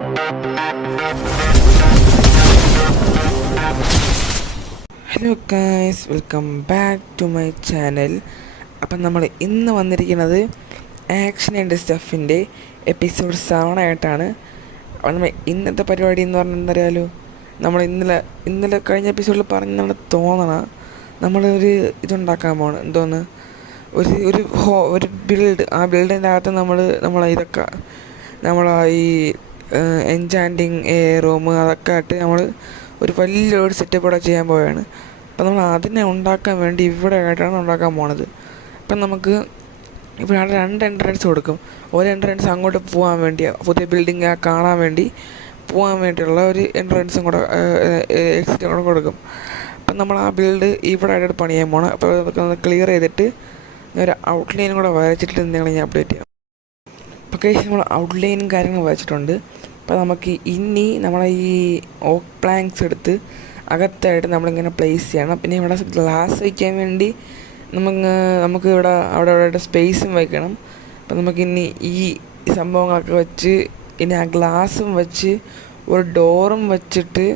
Hello guys, welcome back to my channel. അപ്പം നമ്മൾ ഇന്ന് വന്നിരിക്കുന്നത് ആക്ഷൻ ആൻഡ് സ്റ്റഫിൻ്റെ എപ്പിസോഡ് 7 ആയിട്ടാണ്. അപ്പോൾ നമ്മൾ ഇന്നത്തെ പരിപാടി എന്ന് പറഞ്ഞാൽ എന്തറിയാലോ, നമ്മൾ ഇന്നലെ കഴിഞ്ഞ എപ്പിസോഡിൽ പറഞ്ഞ് നമ്മൾ തോന്നണം നമ്മളൊരു ഇതുണ്ടാക്കാൻ പോകണം. എന്തോന്ന് ഒരു ബിൽഡ്, ആ ബിൽഡിൻ്റെ അകത്ത് നമ്മൾ ഈ എൻചാൻറ്റിങ് റൂം അതൊക്കെ ആയിട്ട് നമ്മൾ ഒരു വലിയൊരു സെറ്റപ്പ് ഇവിടെ ചെയ്യാൻ പോവുകയാണ്. അപ്പം നമ്മൾ അതിനെ ഉണ്ടാക്കാൻ വേണ്ടി ഇവിടെ ആയിട്ടാണ് ഉണ്ടാക്കാൻ പോണത്. അപ്പം നമുക്ക് ഇവിടെ 2 എൻട്രൻസ് കൊടുക്കും. ഒരു എൻട്രൻസ് അങ്ങോട്ട് പോകാൻ വേണ്ടി, പുതിയ ബിൽഡിങ് കാണാൻ വേണ്ടി പോകാൻ വേണ്ടിയുള്ള ഒരു എൻട്രൻസും കൂടെ എക്സിറ്റും കൂടെ കൊടുക്കും. അപ്പം നമ്മൾ ആ ബിൽഡ് ഇവിടെ ആയിട്ട് പണിയാൻ പോകണം. അപ്പോൾ നമുക്ക് ക്ലിയർ ചെയ്തിട്ട് ഒരു ഔട്ട്ലൈനും കൂടെ വരച്ചിട്ട് നിങ്ങളെ ഞാൻ അപ്ഡേറ്റ് ചെയ്യാം. അപ്പോൾ കഴിച്ച് നമ്മൾ ഔട്ട്ലൈനും കാര്യങ്ങളും വരച്ചിട്ടുണ്ട്. അപ്പോൾ നമുക്ക് ഇനി നമ്മളെ ഈ ഓക്ക് പ്ലാങ്ക്സ് എടുത്ത് അകത്തായിട്ട് നമ്മളിങ്ങനെ പ്ലേസ് ചെയ്യണം. പിന്നെ ഇവിടെ ഗ്ലാസ് വയ്ക്കാൻ വേണ്ടി നമുക്ക് അവിടെ സ്പേസും വയ്ക്കണം. അപ്പം നമുക്കിനി ഈ സംഭവങ്ങളൊക്കെ വെച്ച് ഇനി ആ ഗ്ലാസും വെച്ച് ഒരു ഡോറും വെച്ചിട്ട്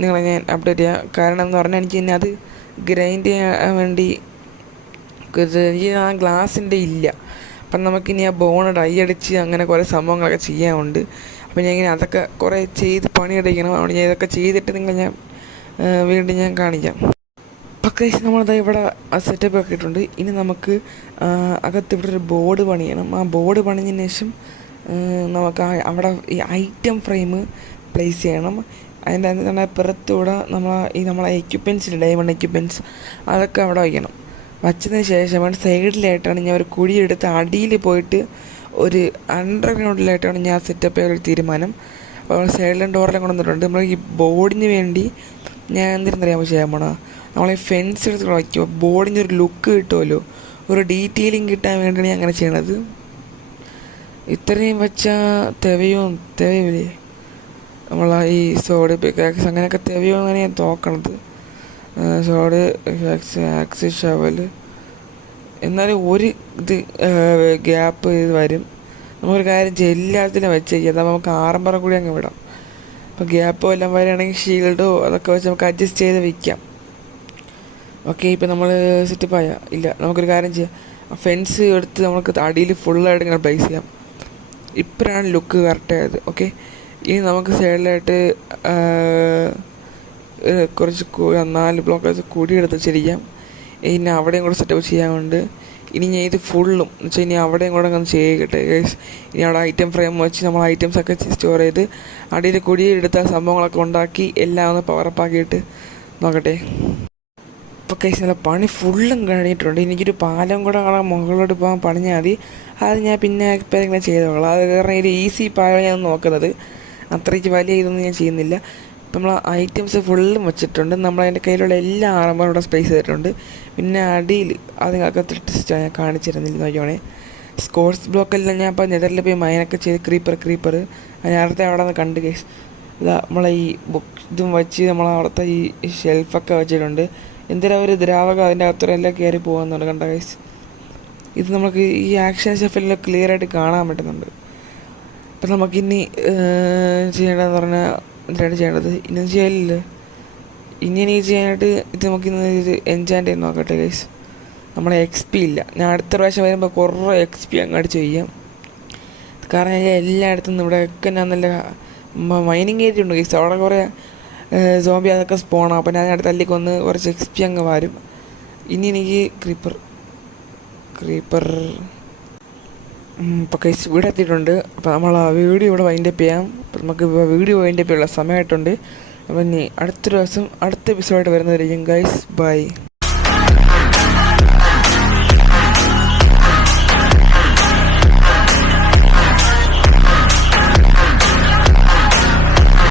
നിങ്ങളെ ഞാൻ അപ്ഡേറ്റ് ചെയ്യാം. കാരണം എന്ന് പറഞ്ഞാൽ എനിക്ക് ഇനി അത് ഗ്രൈൻഡ് ചെയ്യാൻ വേണ്ടി എനിക്ക് ആ ഗ്ലാസിൻ്റെ ഇല്ല. അപ്പം നമുക്കിനി ആ ബോണ് ഡൈ അടിച്ച് അങ്ങനെ കുറേ സംഭവങ്ങളൊക്കെ ചെയ്യാനുണ്ട്. അപ്പോൾ ഞാൻ ഇങ്ങനെ അതൊക്കെ കുറേ ചെയ്ത് പണിയെടുക്കണം. അവിടെ ഞാൻ ഇതൊക്കെ ചെയ്തിട്ട് ഞാൻ വീണ്ടും ഞാൻ കാണിക്കാം. അപ്പോൾ നമ്മളത് ഇവിടെ സെറ്റപ്പ് ഒക്കെ ഇട്ടുണ്ട്. ഇനി നമുക്ക് അകത്ത് ഇവിടെ ഒരു ബോർഡ് പണിയണം. ആ ബോർഡ് പണിഞ്ഞതിന് ശേഷം നമുക്ക് അവിടെ ഈ ഐറ്റം ഫ്രെയിം പ്ലേസ് ചെയ്യണം. അതിൻ്റെ പുറത്തൂടെ നമ്മളെ എക്യുപ്മെൻറ്റ്സിൽ ഡയമണ്ട് എക്യുപ്മെൻറ്റ്സ് അതൊക്കെ അവിടെ വയ്ക്കണം. വച്ചതിന് ശേഷമാണ് സൈഡിലായിട്ടാണ് ഞാൻ ഒരു കുഴിയെടുത്ത് അടിയിൽ പോയിട്ട് ഒരു അണ്ടർഗ്രൗണ്ടിലായിട്ടാണ് ഞാൻ സെറ്റപ്പ് ചെയ്യാൻ ഒരു തീരുമാനം. അപ്പോൾ സൈഡിലും ഡോറിലും കൊണ്ടുവന്നിട്ടുണ്ട്. നമ്മൾ ഈ ബോർഡിന് വേണ്ടി ഞാൻ എന്തിനെന്നറിയാൻ ചെയ്യാൻ പോണ നമ്മളീ ഫെൻസ് എടുത്ത് വയ്ക്കുമ്പോൾ ബോർഡിന് ഒരു ലുക്ക് കിട്ടുമല്ലോ, ഒരു ഡീറ്റെയിലിംഗ് കിട്ടാൻ വേണ്ടിയാണ് ഞാൻ അങ്ങനെ ചെയ്യണത്. ഇത്രയും വെച്ചാൽ തെവയില്ലേ നമ്മളാ ഈ സോഡ് പിക്കാക്സ് അങ്ങനെയൊക്കെ തെവയോ അങ്ങനെ ഞാൻ തോക്കണത്. സോഡ് ആക്സ് ഷവൽ എന്നാലും ഒരു ഗ്യാപ്പ് വരും. നമുക്കൊരു കാര്യം ചെയ്യാം, എല്ലാത്തിനും വെച്ച് ചെയ്യാം. അതാകുമ്പോൾ നമുക്ക് ആറമ്പറം കൂടി അങ്ങ് വിടാം. അപ്പോൾ ഗ്യാപ്പോ എല്ലാം വരികയാണെങ്കിൽ ഷീൽഡോ അതൊക്കെ വെച്ച് നമുക്ക് അഡ്ജസ്റ്റ് ചെയ്ത് വയ്ക്കാം. ഓക്കെ, ഇപ്പം നമ്മൾ സെറ്റപ്പായ ഇല്ല, നമുക്കൊരു കാര്യം ചെയ്യാം. ആ ഫെൻസ് എടുത്ത് നമുക്ക് അടിയിൽ ഫുള്ളായിട്ട് ഇങ്ങനെ പ്ലേസ് ചെയ്യാം. ഇപ്പോഴാണ് ലുക്ക് കറക്റ്റായത്. ഓക്കെ, ഇനി നമുക്ക് സൈഡിലായിട്ട് കുറച്ച് 4 ബ്ലോക്ക് കൂടി എടുത്ത് വെച്ചിരിക്കാം. ഇനി അവിടെയും കൂടെ സെറ്റപ്പ് ചെയ്യാനുണ്ട്. ഇനി ഞാൻ ഇത് ഫുള്ളും എന്ന് വെച്ചാൽ ഇനി അവിടെയും കൂടെ ഒന്ന് ചെയ്യട്ടെ. ഇനി അവിടെ ഐറ്റം ഫ്രെയിം വെച്ച് നമ്മൾ ഐറ്റംസൊക്കെ സ്റ്റോർ ചെയ്ത് അടിയിൽ കുടിയെടുത്ത സംഭവങ്ങളൊക്കെ ഉണ്ടാക്കി എല്ലാം ഒന്ന് പവറപ്പാക്കിയിട്ട് നോക്കട്ടെ. ഇപ്പോൾ കേസ് നല്ല പണി ഫുള്ളും കഴിഞ്ഞിട്ടുണ്ട്. എനിക്കൊരു പാലം കൂടെ മുകളിലോട്ട് പോകാൻ പണിഞ്ഞാൽ മതി. അത് ഞാൻ പിന്നെ ഇപ്പം ഇങ്ങനെ ചെയ്തോളാം. അത് കാരണം ഒരു ഈസി പാലം ഞാൻ നോക്കുന്നത്, അത്രയ്ക്ക് വലിയ ഇതൊന്നും ഞാൻ ചെയ്യുന്നില്ല. ഇപ്പം നമ്മൾ ഐറ്റംസ് ഫുള്ളും വെച്ചിട്ടുണ്ട്. നമ്മളതിൻ്റെ കയ്യിലുള്ള എല്ലാ ആറമ്പറും ഇവിടെ സ്പേസ് ചെയ്തിട്ടുണ്ട്. പിന്നെ അടിയിൽ അതിനൊക്കെ ടെസ്റ്റ് ഞാൻ കാണിച്ചിരുന്നില്ല നോക്കിയോണേ. സ്കോർട്സ് ബ്ലോക്കെല്ലാം ഞാൻ ഇപ്പോൾ നെതറിൽ പോയി മൈനൊക്കെ ചെയ്ത് ക്രീപ്പർ നേരത്തെ അവിടെ നിന്ന് കണ്ട് കേസ് ഇതാ നമ്മളെ ഈ ഇതും വെച്ച് നമ്മളവിടുത്തെ ഈ ഷെൽഫൊക്കെ വെച്ചിട്ടുണ്ട്. എന്തിനാ ഒരു ദ്രാവകം അതിൻ്റെ അകത്തോടെ എല്ലാം കയറി പോകുന്നുണ്ട് കണ്ട കേസ്. ഇത് നമുക്ക് ഈ ആക്ഷൻ ഷെഫിലെല്ലാം ക്ലിയർ ആയിട്ട് കാണാൻ പറ്റുന്നുണ്ട്. അപ്പം നമുക്കിനി ചെയ്യേണ്ടതെന്ന് പറഞ്ഞാൽ എന്തിനാണ് ചെയ്യേണ്ടത്, ഇനിയൊന്നും ചെയ്യലില്ല. ഇനി എനിക്ക് ചെയ്യാനായിട്ട് ഇത് നമുക്കിന്ന് ഇത് എൻജാൻറ്റ് ചെയ്ത് നോക്കട്ടെ ഗൈസ്. നമ്മളെ XP ഇല്ല. ഞാൻ അടുത്ത പ്രാവശ്യം വരുമ്പോൾ കുറേ XP അങ്ങ് അടിച്ച് ചെയ്യാം. കാരണം ഞാൻ എല്ലായിടത്തും നിന്ന് ഇവിടെയൊക്കെ ഞാൻ നല്ല മൈനിങ് ഏരിയ ഉണ്ട് ഗൈസ്. അവിടെ കുറേ സോംബി അതൊക്കെ സ്പോണാണ്. അപ്പോൾ ഞാൻ അടുത്ത തല്ലിക്ക് വന്ന് കുറച്ച് XP അങ്ങ് വരും. ഇനി എനിക്ക് ക്രീപ്പർ ഇപ്പോൾ കേസ് ഇവിടെ എത്തിയിട്ടുണ്ട്. അപ്പോൾ നമ്മൾ ആ വീഡിയോ ഇവിടെ വൈൻഡപ്പ് ചെയ്യാം. അപ്പോൾ നമുക്ക് വീഡിയോ വൈൻഡപ്പ് ചെയ്യാനുള്ള സമയമായിട്ടുണ്ട്. അപ്പോൾ ഇനി അടുത്ത ദിവസം അടുത്ത എപ്പിസോഡായിട്ട് വരുന്നതായിരിക്കും ഗൈസ്. ബൈ.